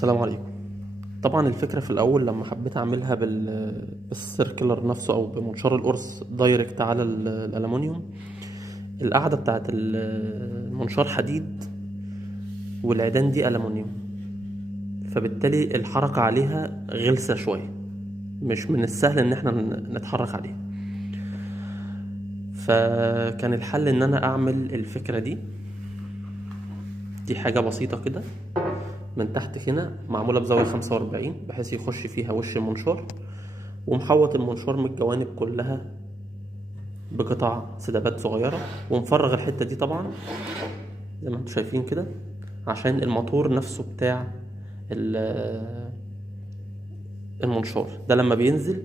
السلام عليكم. طبعا الفكرة في الأول لما حبيت أعملها بالسيركلر نفسه أو بمنشار القرص دايركت على الألمونيوم. القاعدة بتاعت المنشار حديد والعيدان دي ألمونيوم، فبالتالي الحركة عليها غلسة شوية، مش من السهل إن احنا نتحرك عليها. فكان الحل إن أنا أعمل الفكرة دي حاجة بسيطة كده. من تحت هنا معمولة بزاوية 45 بحيث يخش فيها وش المنشار، ومحوط المنشار من الجوانب كلها بقطع سدابات صغيرة، ومفرغ الحتة دي طبعا زي ما انتم شايفين كده عشان الموتور نفسه بتاع المنشار ده لما بينزل،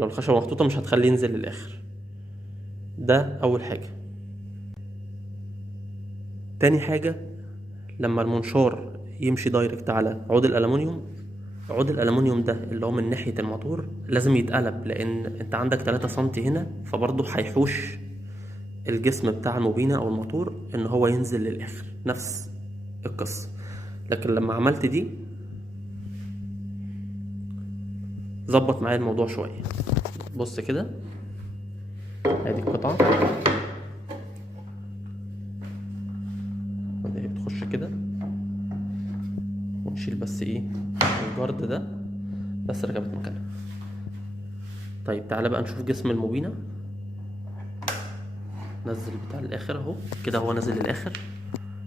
لو الخشبة محطوطة مش هتخليه ينزل للآخر. ده أول حاجة. تاني حاجة، لما المنشار يمشي دايركت على عود الألمونيوم، عود الألمونيوم ده اللي هو من ناحية الموتور لازم يتقلب، لأن انت عندك 3 سنتي هنا، فبرضه هيحوش الجسم بتاع الموبينة أو الموتور إن هو ينزل للآخر، نفس القصة. لكن لما عملت دي ظبط معايا الموضوع شوية. بص كده، ادي القطعة هي بتخش كده، ونشيل بس ايه الجارد ده، بس ركبت مكانها. طيب تعالى بقى نشوف جسم الموبينة. نزل بتاع الاخر اهو كده، هو نازل للاخر.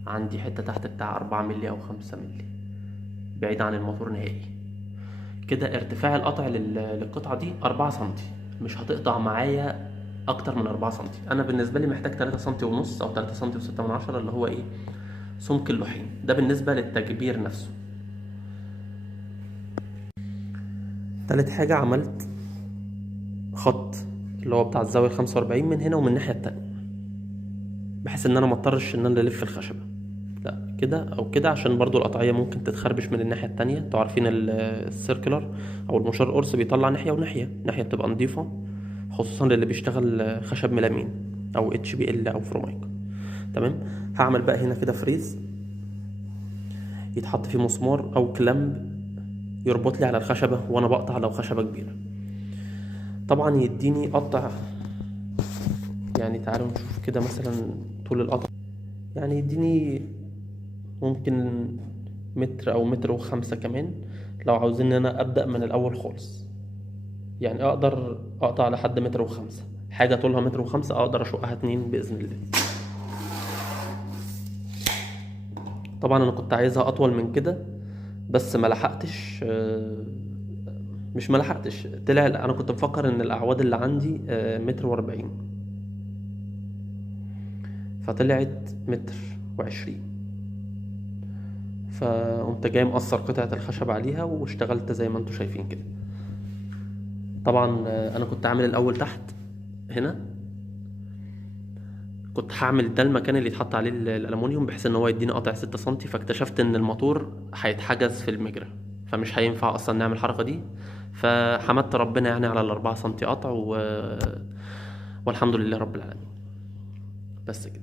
عندي حتة تحت بتاع 4 مللي او 5 مللي بعيد عن الموتور نهائي. كده ارتفاع القطع للقطعة دي 4 سنتي، مش هتقطع معايا اكتر من 4 سنتي. انا بالنسبة لي محتاج 3 سنتي ونص او 3 سنتي و6 من عشرة، اللي هو ايه سمك اللوحين ده بالنسبة للتكبير نفسه. تالت حاجة، عملت خط اللي هو بتاع الزاوية 45 من هنا ومن الناحية التانية، بحيث ان انا مضطرش ان انا الف الخشبة، لا كده او كده، عشان برضو القطعية ممكن تتخربش من الناحية التانية. انتوا عارفين السيركلر او المنشار القرص بيطلع ناحية وناحية، ناحية بتبقى نظيفة خصوصا للي بيشتغل خشب ميلامين او HBL او فرومايك. تمام. هعمل بقى هنا كده فريز يتحط فيه مسمار او كلامب يربط لي على الخشبة وانا بقطع لو خشبة كبيرة. طبعا يديني قطع، يعني تعالوا نشوف كده مثلا طول القطع، يعني يديني ممكن متر او متر وخمسة كمان، لو عاوزين ان انا ابدأ من الاول خالص. يعني اقدر اقطع لحد متر وخمسة، حاجة طولها متر وخمسة اقدر اشقها 2 باذن الله. طبعا انا كنت عايزها اطول من كده بس ما لحقتش، مش ما لحقتش، طلع انا كنت مفكر ان الاعواد اللي عندي متر واربعين، فطلعت متر وعشرين. فقمت جاي مقصر قطعة الخشب عليها واشتغلت زي ما انتوا شايفين كده. طبعا انا كنت عامل الاول تحت هنا، كنت هعمل ده المكان اللي يتحط عليه الالومنيوم بحيث ان هو يديني قطع 6 سنتي، فاكتشفت ان الموتور هيتحجز في المجرى، فمش هينفع اصلا نعمل الحركة دي. فحمدت ربنا يعني على الاربعة سنتي قطع والحمد لله رب العالمين. بس كده.